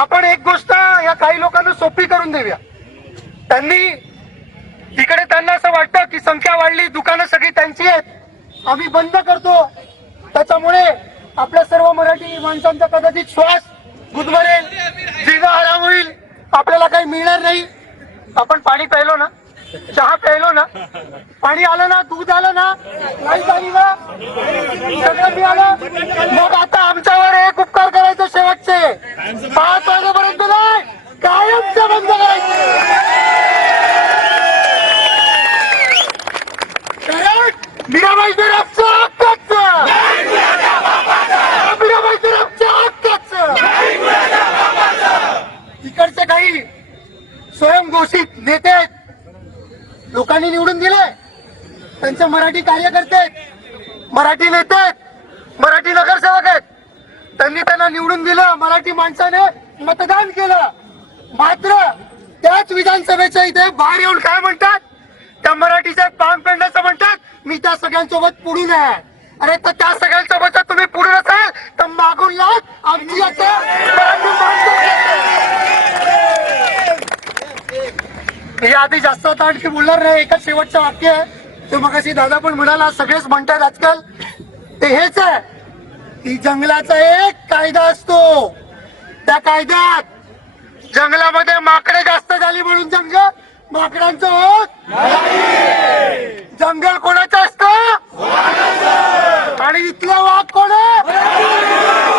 आपण एक गोष्ट या काही लोकांना सोपी करून देऊया. त्यांनी तिकडे त्यांना असं वाटतं की संख्या वाढली दुकानं सगळी त्यांची आहेत. आम्ही बंद करतो. त्याच्यामुळे आपल्या सर्व मराठी माणसांचा कदाचित श्वास गुदमरेल जीव हराम होईल. आपल्याला काही मिळणार नाही. आपण पाणी प्यायलो ना? चहा प्यायलो ना? पाणी आलं ना? दूध आलं ना? लाइट आली ना? सगळं मिळालं? स्वयंघोषित नेते आहेत. लोकांनी निवडून दिले त्यांचे मराठी कार्यकर्ते आहेत. मराठी नेते आहेत. मराठी नगरसेवक आहेत. त्यांनी त्यांना निवडून दिलं. मराठी माणसाने मतदान केलं. मात्र त्याच विधानसभेच्या इथे बाहेर येऊन काय म्हणतात? त्या मराठीच्या पांग पेंडाचं म्हणतात मी त्या सगळ्यांसोबत पुढून आहे अरे तर त्या सगळ्यांसोबत जर तुम्ही पुढे असाल तर मागून लाग आमची आता मराठी माणसं हे आधी जास्त आता आणखी बोलणार नाही. एकच शेवटचं वाक्य आहे. ते मगाशी दादा पण म्हणाला सगळेच म्हणतात आजकाल. ते हेच आहे की जंगलाचा एक कायदा असतो. त्या कायद्यात जंगलामध्ये माकडे जास्त झाली म्हणून जंगल माकडांचं होत जंगल कोणाचं असतं? आणि इथलं वाघ कोण आहे?